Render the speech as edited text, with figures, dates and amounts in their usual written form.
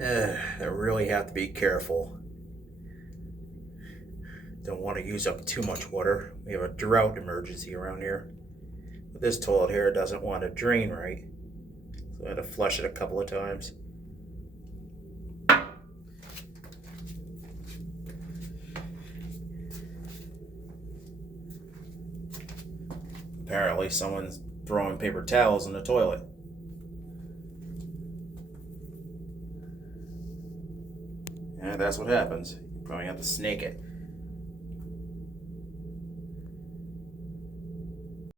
I really have to be careful. Don't want to use up too much water. We have a drought emergency around here. But this toilet here doesn't want to drain right. So I had to flush it a couple of times. Apparently someone's throwing paper towels in the toilet. And that's what happens. You probably have to snake it.